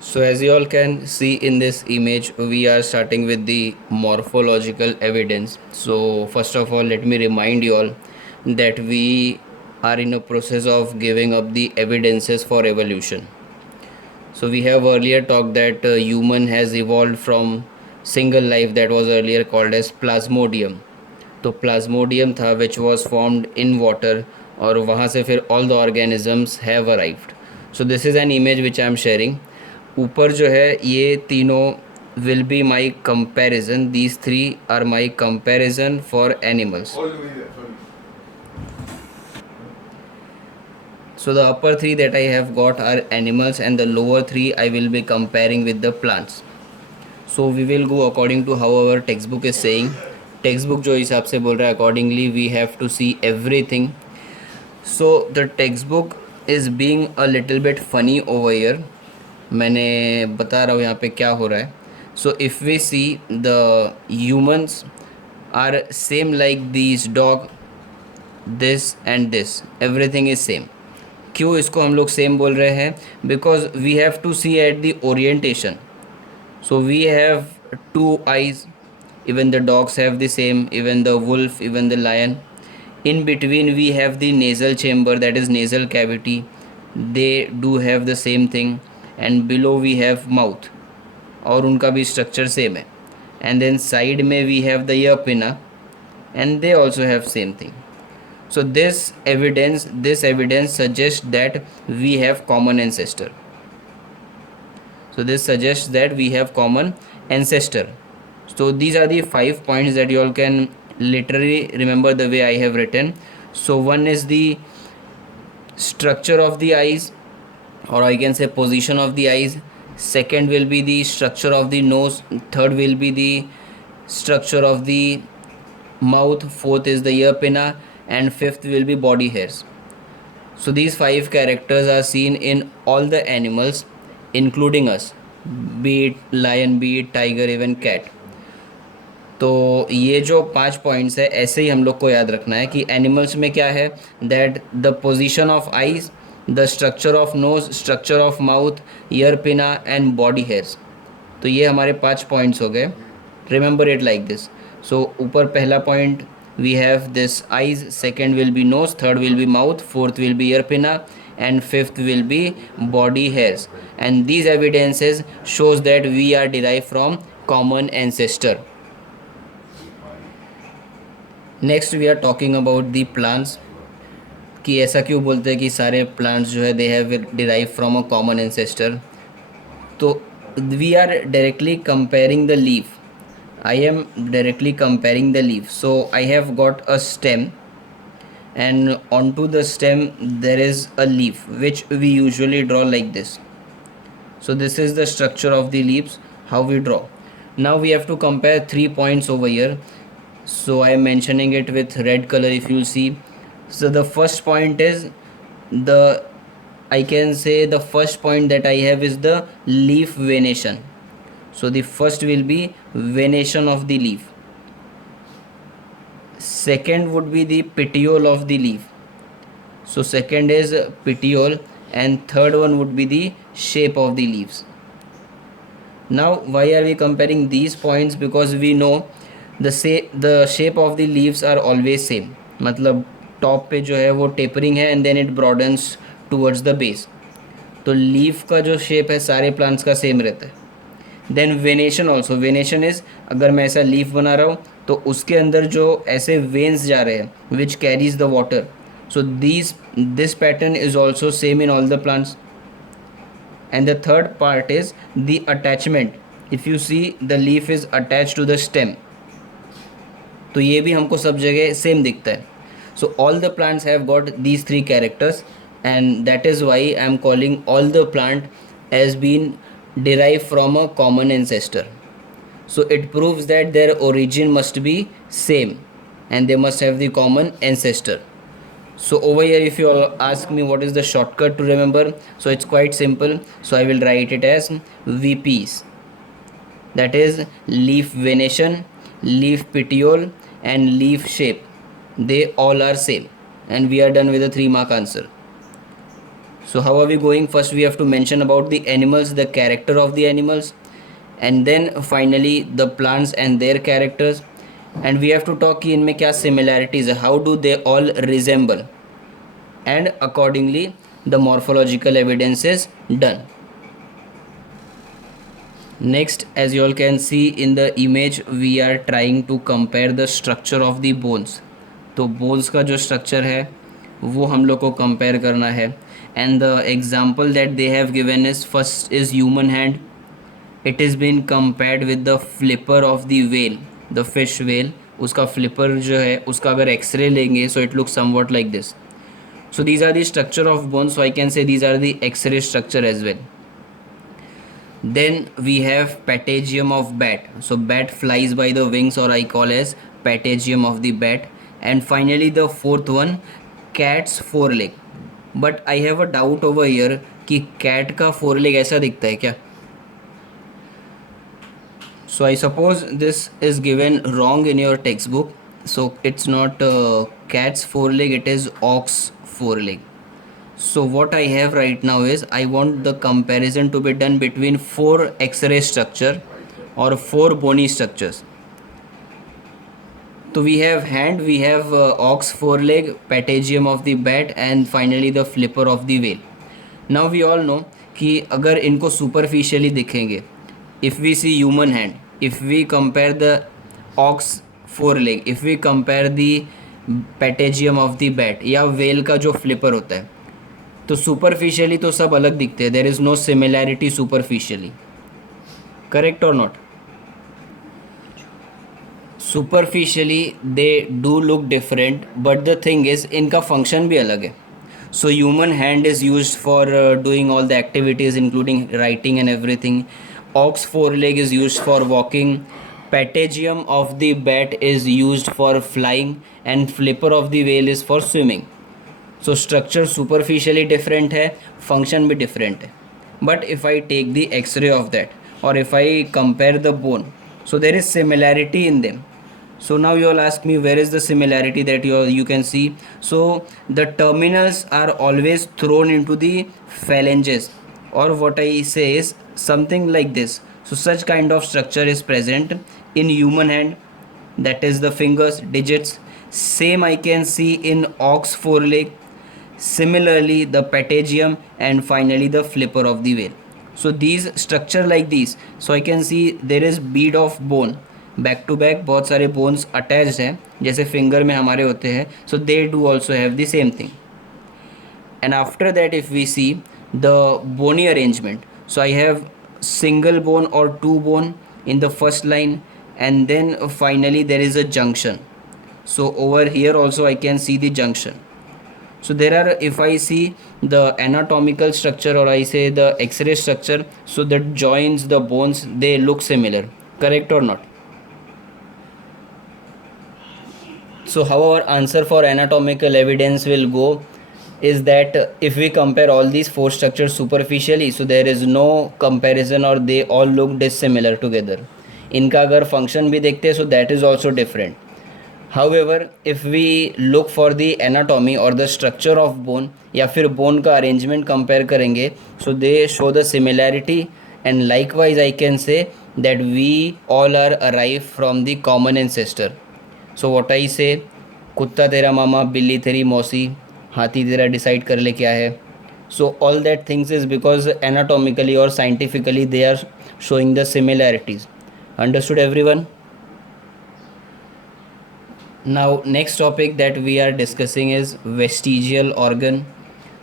So as you all can see in this image, we are starting with the morphological evidence. So first of all, let me remind you all that we are in a process of giving up the evidences for evolution. So we have earlier talked that human has evolved from single life that was earlier called as plasmodium. तो plasmodium था which was formed in water, और वहाँ से फिर all the organisms have arrived. So this is an image which I am sharing. ऊपर जो है ये तीनों will be my comparison. These three are my comparison for animals. So the upper three that I have got are animals, and the lower three I will be comparing with the plants. So we will go according to how our textbook is saying. Textbook जो हिसाब से बोल रहा है accordingly we have to see everything. So the textbook is being a little bit funny over here. मैंने बता रहा हूँ यहाँ पे क्या हो रहा है. So if we see the humans are same like these dog, this and this, everything is same. क्यों इसको हम लोग सेम बोल रहे हैं? Because we have to see at the orientation. So we have two eyes, even the dogs have the same, even the wolf, even the lion. In between we have the nasal chamber, that is nasal cavity, they do have the same thing. And below we have mouth, और उनका भी structure same है. And then side में we have the ear pinna, and they also have same thing. So this evidence suggests that we have common ancestor. So this suggests that we have common ancestor. So these are the 5 points that you all can literally remember the way I have written. So one is the structure of the eyes, or I can say position of the eyes. Second will be the structure of the nose. Third will be the structure of the mouth. Fourth is the ear pinna, and fifth will be body hairs. So these 5 characters are seen in all the animals including us, be it lion, be it tiger, even cat. तो ये जो 5 points है ऐसे ही हम लोग को याद रखना है कि एनिमल्स में क्या है, that the position of eyes, the structure of nose, structure of mouth, ear pinna and body hairs. तो ये हमारे 5 पॉइंट्स हो गए. Remember it like this. So ऊपर पहला point we have this eyes, second will be nose, third will be mouth, fourth will be ear pinna, and fifth will be body hairs. And these evidences shows that we are derived from common ancestor. Next we are talking about the plants. कि ऐसा क्यों बोलते हैं कि सारे plants जो है they have derived from a common ancestor. तो we are directly comparing the leaf. I am directly comparing the leaf. So I have got a stem, and onto the stem there is a leaf which we usually draw like this. So this is the structure of the leaves, how we draw. Now we have to compare 3 points over here. So I am mentioning it with red color if you see. So the first point is the, I can say the first point that I have is the leaf venation. So the first will be venation of the leaf. Second would be the petiole of the leaf. So second is petiole, and third one would be the shape of the leaves. Now why are we comparing these points? Because we know the shape of the leaves are always same. मतलब top पे जो है वो tapering है, and then it broadens towards the base. तो leaf का जो shape है सारे प्लांट्स का सेम रहता है. Then venation also. Venation is, अगर मैं ऐसा लीफ बना रहा हूँ तो उसके अंदर जो ऐसे वेन्स जा रहे हैं which carries the water. So this pattern is also same in all the plants. And the third part is the attachment. If you see the leaf is attach to the stem, तो ये भी हमको सब जगह same दिखता है. So all the plants have got these 3 characters, and that is why I am calling all the plant as been derived from a common ancestor. So it proves that their origin must be same, and they must have the common ancestor. So over here if you all ask me what is the shortcut to remember, so it's quite simple. So I will write it as VPs, that is leaf venation, leaf petiole, and leaf shape. They all are same, and we are done with the 3 mark answer. So how are we going? First we have to mention about the animals, the character of the animals, and then finally the plants and their characters, and we have to talk कि इनमें क्या similarities है, how do they all resemble, and accordingly the morphological evidence is done. Next, as you all can see in the image, we are trying to compare the structure of the bones. तो bones का जो structure है वो हम लोग को compare करना है, and the example that they have given is first is human hand. It is been compared with the flipper of the whale, the fish whale. उसका flipper जो है उसका अगर x-ray लेंगे so it looks somewhat like this. So these are the structure of bones, so I can say these are the x-ray structure as well. Then we have patagium of bat. So bat flies by the wings, or I call as patagium of the bat. And finally the fourth one, cat's foreleg. But I have a doubt over here कि cat का foreleg ऐसा दिखता है क्या? So I suppose this is given wrong in your textbook. So it's not cat's foreleg, it is ox foreleg. So what I have right now is I want the comparison to be done between 4 X-ray structure or 4 bony structures. So we have hand, we have ox foreleg, patagium of the bat, and finally the flipper of the whale. Now we all know कि अगर इनको superficially दिखेंगे, if we see human hand, if we compare the ox foreleg, if we compare the patagium of the bat या whale का जो flipper होता है, तो सुपरफिशियली तो सब अलग दिखते हैं. There is no similarity superficially. Correct और not? Superficially they do look different, but the thing is इनका फंक्शन भी अलग है. So human hand is used for doing all the activities including writing and everything. Ox foreleg is used for walking. Patagium of the bat is used for flying and flipper of the whale is for swimming. So structure superficially different है, function भी different है. But if I take the X-ray of that, or if I compare the bone, so there is similarity in them. So now you all ask me, where is the similarity that you can see? So the terminals are always thrown into the phalanges, or what I say is something like this. So such kind of structure is present in human hand, that is the fingers, digits. Same I can see in ox foreleg. Similarly the patagium, and finally the flipper of the whale. So these structure like these, so I can see there is bead of bone back to back. बहुत सारे bones attached हैं जैसे finger में हमारे होते हैं. So they do also have the same thing. And after that if we see the bony arrangement, so I have single bone or 2 bone in the first line, and then finally there is a junction. So over here also I can see the junction. So there are, if I see the anatomical structure, or I say the X-ray structure, so the joints, the bones, they look similar. Correct or not? So how our answer for anatomical evidence will go is that if we compare all these 4 structures superficially, so there is no comparison, or they all look dissimilar together. इनका अगर function भी देखते हैं, so that is also different. However, if we look for the anatomy or the structure of bone, या फिर bone का arrangement compare करेंगे, so they show the similarity, and likewise I can say that we all are arrived from the common ancestor. So what I say, कुत्ता तेरा मामा, बिल्ली तेरी मौसी, हाथी तेरा decide कर ले क्या है. So all that things is because anatomically or scientifically they are showing the similarities. Understood everyone? Now next topic that we are discussing is vestigial organ.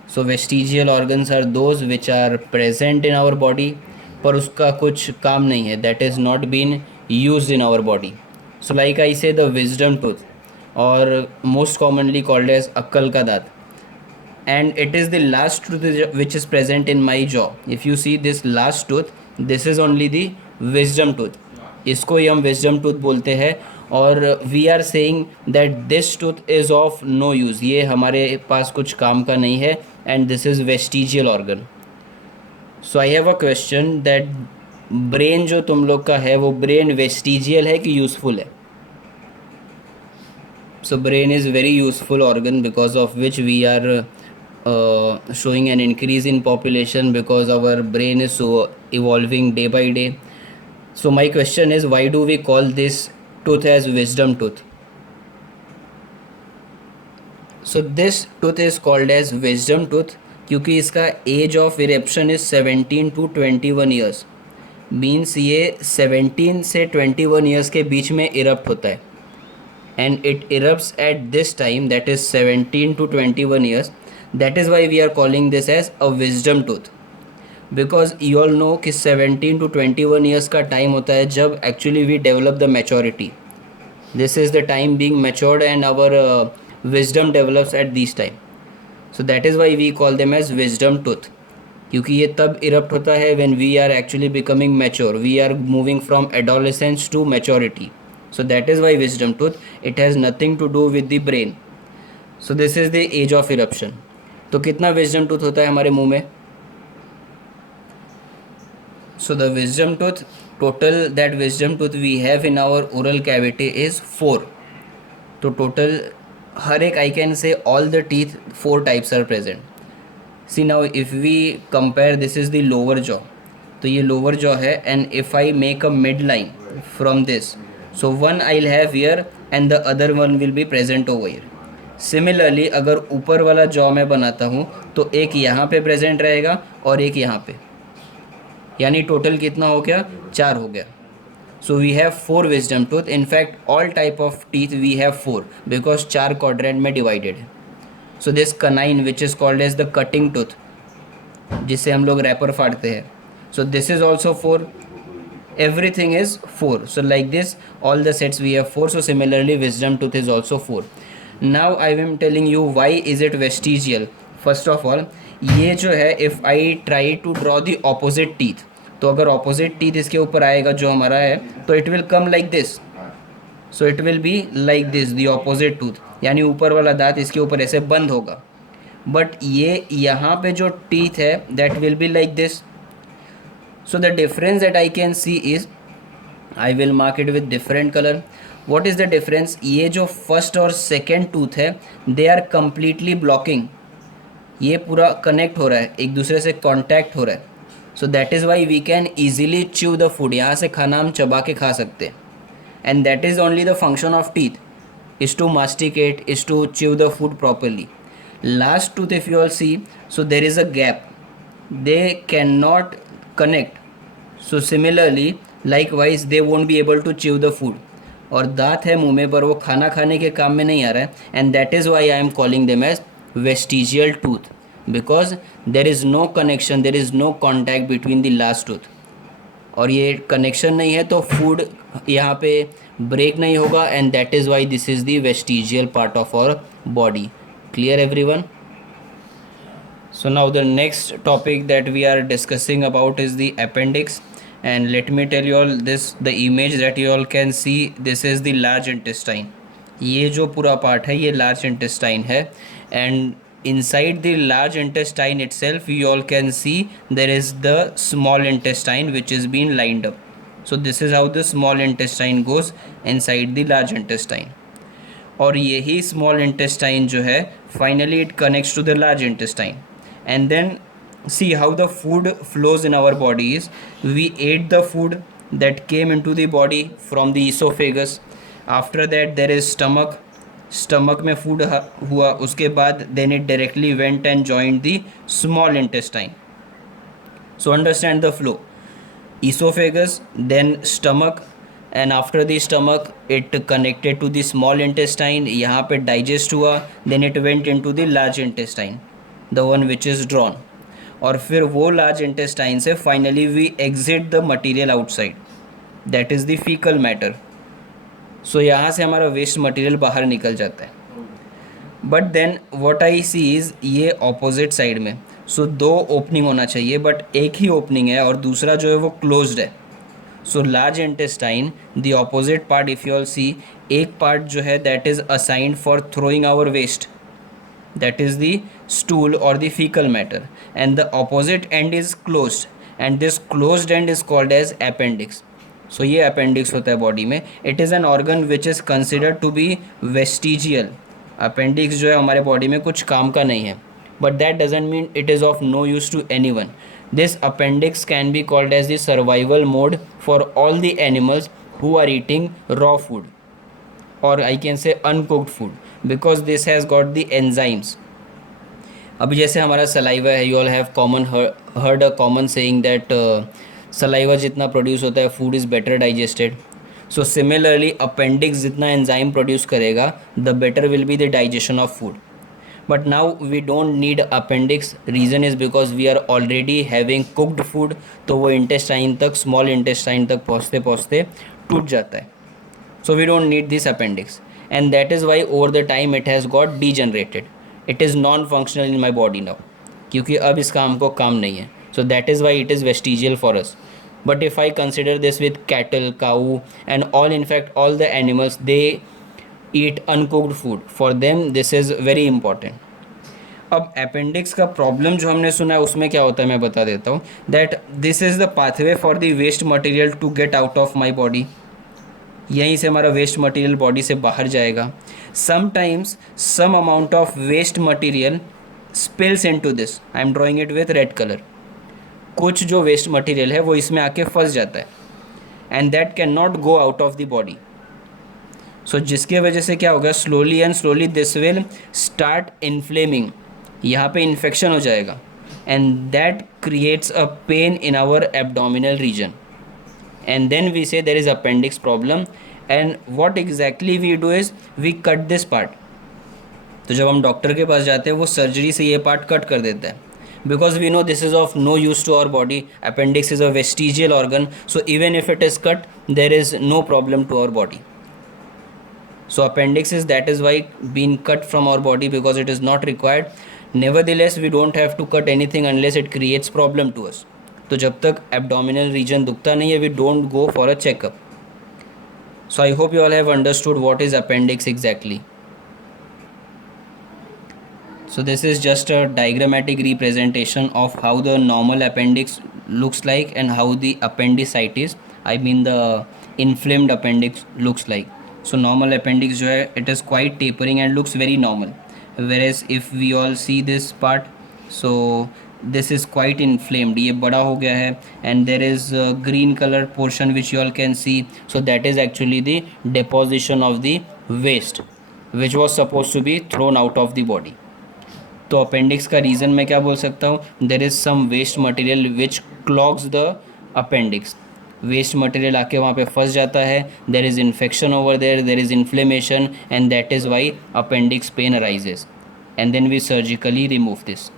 So vestigial organs are those which are present in our body, पर उसका कुछ काम नहीं है, that is not been used in our body. So like I say, the wisdom tooth, or most commonly called as अक्कल का दांत, and it is the last tooth which is present in my jaw. If you see this last tooth, this is only the wisdom tooth. इसको ही हम wisdom tooth बोलते हैं, और we are saying that this tooth is of no use, ये हमारे पास कुछ काम का नहीं है, and this is vestigial organ. So I have a question that brain जो तुम लोग का है वो ब्रेन वेस्टिजियल है कि यूज़फुल है? So brain is very useful organ because of which we are showing an increase in population because our brain is so evolving day by day. So my question is, why do we call this tooth as wisdom tooth? So this tooth is called as wisdom tooth क्योंकि इसका age of eruption is 17 to 21 years. Means ये 17 से 21 years के बीच में erupt होता है, and it erupts at this time, that is 17 to 21 years. That is why we are calling this age a wisdom tooth, because you all know कि 17 to 21 years का time होता है जब actually we develop the maturity. This is the time being matured and our wisdom develops at this time. So that is why we call them as wisdom tooth, क्योंकि ये तब erupt होता है when we are actually becoming mature, we are moving from adolescence to maturity. So that is why wisdom tooth. It has nothing to do with the brain. So this is the age of eruption. तो कितना wisdom tooth होता है हमारे मुंह में? So the wisdom tooth, total that wisdom tooth we have in our oral cavity is 4. तो total हर एक, I can say all the teeth 4 types are present. See now if we compare, this is the lower jaw. तो ये lower jaw है, and if I make a mid line from this, so one I will have here and the other one will be present over here. Similarly अगर ऊपर वाला jaw मैं बनाता हूँ तो एक यहाँ पे प्रेजेंट रहेगा और एक यहाँ पे, यानी टोटल कितना हो गया? 4 हो गया. So we have 4 wisdom tooth. In fact, all type of teeth we have 4 because 4 quadrant में divided है. So this canine which is called as the cutting tooth, जिससे हम लोग रैपर फाड़ते हैं, so this is also 4. Everything is 4. So like this, all the sets we have 4. So similarly, wisdom tooth is also 4. Now I am telling you why is it vestigial. First of all, ये जो है, if I try to draw the opposite teeth, तो अगर opposite teeth इसके ऊपर आएगा जो हमारा है, तो it will come like this. So it will be like this, the opposite tooth, यानी ऊपर वाला दांत इसके ऊपर ऐसे बंद होगा. बट ये यहाँ पे जो टीथ है, that will be like this. So the difference that I can see is, I will mark it with different colour. What is the difference? ये जो फर्स्ट और सेकेंड टूथ है, दे आर कम्प्लीटली ब्लॉकिंग. ये पूरा connect हो रहा है, एक दूसरे से कॉन्टैक्ट हो रहा है. So that is why we can easily chew the food. यहाँ से खाना हम चबा के खा सकते हैं, and that is only the function of teeth, is to masticate, is to chew the food properly. Last tooth if you all see, so there is a gap, they can not connect. So similarly likewise they won't be able to chew the food. और दांत है मुंह में, पर वो खाना खाने के काम में नहीं आ रहा है, and that is why I am calling them as vestigial tooth, because there is no connection, there is no contact between the last tooth. और ये कनेक्शन नहीं है तो फूड यहाँ पे ब्रेक नहीं होगा, and that is why this is the vestigial part of our body. Clear everyone? So now the next topic that we are discussing about is the appendix, and let me tell you all this, the image that you all can see, this is the large intestine. ये जो पूरा part है, ये large intestine है, and inside the large intestine itself you all can see there is the small intestine which is being lined up. So this is how the small intestine goes inside the large intestine. और यही small intestine जो है, finally it connects to the large intestine. And then see how the food flows in our body is, we ate the food that came into the body from the esophagus. After that there is stomach. Stomach में food हुआ, उसके बाद then it directly went and joined the small intestine. So understand the flow. Oesophagus, then stomach, and after the stomach it connected to the small intestine. यहाँ पे digest हुआ, then it went into the large intestine, the one which is drawn. और फिर वो large intestine से finally we exit the material outside, that is the faecal matter. सो यहाँ से हमारा वेस्ट मटेरियल बाहर निकल जाता है. But then what I see is, ये ऑपोजिट साइड में, सो 2 ओपनिंग होना चाहिए, बट एक ही ओपनिंग है और दूसरा जो है वो क्लोज्ड है. So large intestine, the opposite part if you all see, एक पार्ट जो है that is assigned for throwing our waste, that is the stool or the fecal matter, and the opposite end is closed, and this closed end is called as appendix. So ये appendix होता है body में. it is an organ which is considered to be vestigial. appendix जो है हमारे body में कुछ काम का नहीं है, but that doesn't mean it is of no use to anyone. This appendix can be called as the survival mode for all the animals who are eating raw food, or I can say uncooked food, because this has got the enzymes. अभी जैसे हमारा saliva है, you all have common heard a common saying that saliva जितना produce होता है food is better digested. So similarly appendix जितना enzyme produce करेगा the better will be the digestion of food. But now we don't need appendix. Reason is because we are already having cooked food. तो वो intestine तक, small intestine तक पहुँचते पहुँचते टूट जाता है. So we don't need this appendix, and that is why over the time it has got degenerated. It is non-functional in my body now, क्योंकि अब इसका हमको काम नहीं है. So that is why it is vestigial for us. But if I consider this with cattle, cow and all, in fact all the animals, they eat uncooked food. For them this is very important. अब appendix का problem जो हमने सुना है उसमें क्या होता है मैं बता देता हूँ. That this is the pathway for the waste material to get out of my body. यहीं से हमारा वेस्ट मटेरियल बॉडी से बाहर जाएगा. Sometimes some amount of waste material spills into this. I am drawing it with red colour. कुछ जो waste material है वो इसमें आके फंस जाता है, and that can not go out of the body. सो जिसके वजह से क्या होगा, slowly and slowly this will start inflaming. यहाँ पे इन्फेक्शन हो जाएगा, and that creates a pain in our abdominal region. And then we say there is appendix problem, and what exactly we do is we cut this part. तो जब हम doctor के पास जाते हैं वो सर्जरी से ये पार्ट कट कर देता है, because we know this is of no use to our body. Appendix is a vestigial organ, so even if it is cut there is no problem to our body. So appendix is why being cut from our body, because it is not required. Nevertheless we don't have to cut anything unless it creates problem to us. तो जब तक abdominal region दुखता नहीं है we don't go for a checkup. So I hope you all have understood what is appendix exactly. So this is just a diagrammatic representation of how the normal appendix looks like and how the appendicitis, I mean the inflamed appendix, looks like. So normal appendix जो है it is quite tapering and looks very normal, whereas if we all see this part, so this is quite inflamed. ये बड़ा हो गया है, and there is a green color portion which you all can see. So that is actually the deposition of the waste which was supposed to be thrown out of the body. तो appendix का reason मैं क्या बोल सकता हूँ, there is some waste material which clogs the appendix. Waste material आके वहाँ पे फंस जाता है, there is infection over there is inflammation, and that is why appendix pain arises, and then we surgically remove this.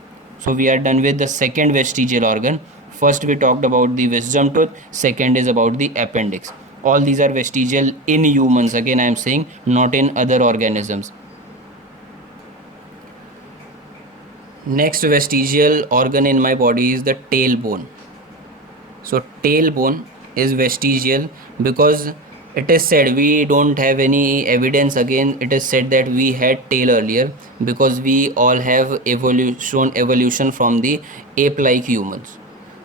So we are done with the second vestigial organ. First we talked about the wisdom tooth, second is about the appendix. All these are vestigial in humans, again I am saying, not in other organisms. Next vestigial organ in my body is the tailbone. So tailbone is vestigial because it is said, we don't have any evidence, again it is said that we had tail earlier because we all have evolution from the ape like humans.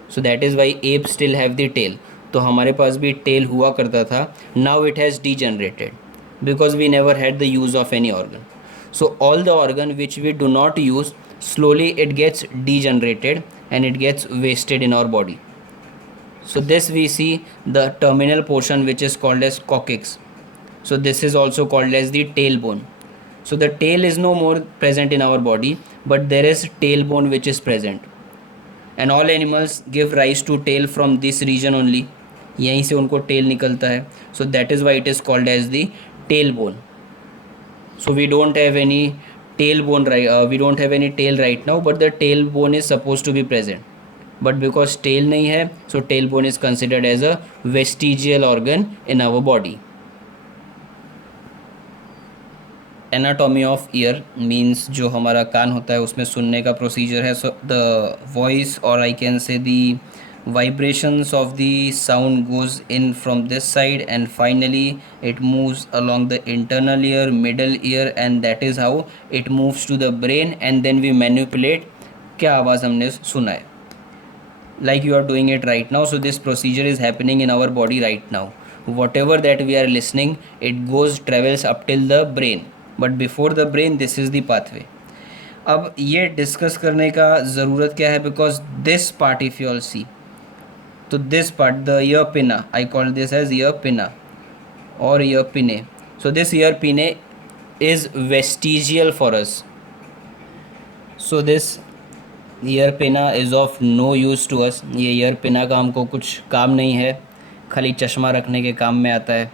So that is why apes still have the tail. तो हमारे पास भी tail हुआ करता था. Now it has degenerated because we never had the use of any organ. So all the organ which we do not use, slowly it gets degenerated and it gets wasted in our body. So this we see the terminal portion which is called as coccyx. So this is also called as the tailbone. So the tail is no more present in our body, but there is tailbone which is present. And all animals give rise to tail from this region only. यहीं से उनको tail निकलता है. So that is why it is called as the tailbone. So we don't have any tailbone we don't have any tail right now, but the tailbone is supposed to be present. But because tail नहीं है, so tailbone is considered as a vestigial organ in our body. Anatomy of ear means जो हमारा कान होता है उसमें सुनने का procedure है. So the voice, or I can say the vibrations of the sound goes in from this side and finally it moves along the internal ear, middle ear, and that is how it moves to the brain, and then we manipulate क्या आवाज़ हमने सुना है, like you are doing it right now. So this procedure is happening in our body right now. Whatever that we are listening, it travels up till the brain, but before the brain this is the pathway. अब ये discuss करने का ज़रूरत क्या है, because this part if you all see, तो this part, the ear pinna, I call this as ear pinna or ear pinnae. So this ear pinnae is vestigial for us. So this ear pinna is of no use to us. ये ear pinna का हमको कुछ काम नहीं है, खाली चश्मा रखने के काम में आता है.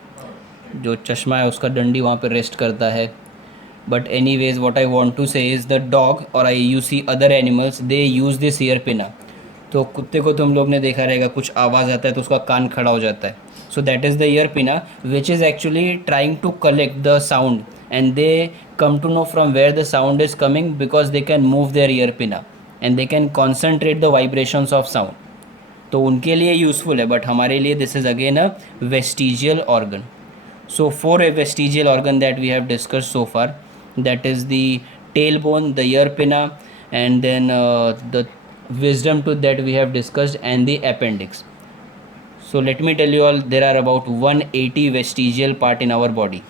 जो चश्मा है उसका डंडी वहाँ पे रेस्ट करता है. But anyways, what I want to say is the dog or you see other animals, they use this ear pinna. तो कुत्ते को तुम लोग ने देखा रहेगा, कुछ आवाज़ आता है तो उसका कान खड़ा हो जाता है. So that is the ear pinna which is actually trying to collect the sound and they come to know from where the sound is coming, because they can move their ear pinna and they can concentrate the vibrations of sound. तो उनके लिए useful है, but हमारे लिए this is again a vestigial organ. So four vestigial organ that we have discussed so far, that is the tailbone, the ear pinna, and then the wisdom tooth that we have discussed, and the appendix. So let me tell you all, there are about 180 vestigial part in our body.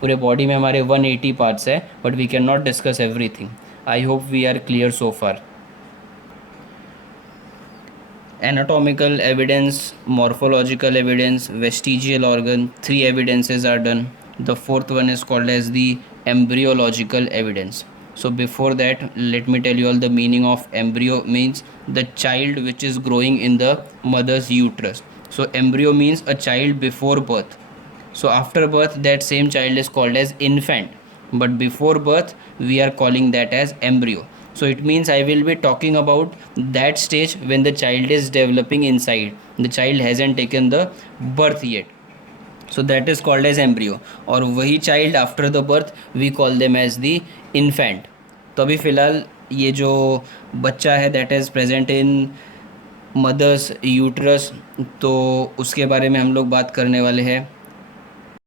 पूरे body में हमारे 180 parts है, but we cannot discuss everything. I hope we are clear so far. Anatomical evidence, morphological evidence, vestigial organ, 3 evidences are done. The fourth one is called as the embryological evidence. So before that, let me tell you all the meaning of embryo. Means the child which is growing in the mother's uterus. So embryo means a child before birth. So after birth, that same child is called as infant, but before birth we are calling that as embryo. So it means I will be talking about that stage when the child is developing inside, the child hasn't taken the birth yet. So that is called as embryo. और वही child after the birth we call them as the infant. तो अभी फ़िलहाल ये जो बच्चा है that is present in mother's uterus, तो उसके बारे में हम लोग बात करने वाले हैं.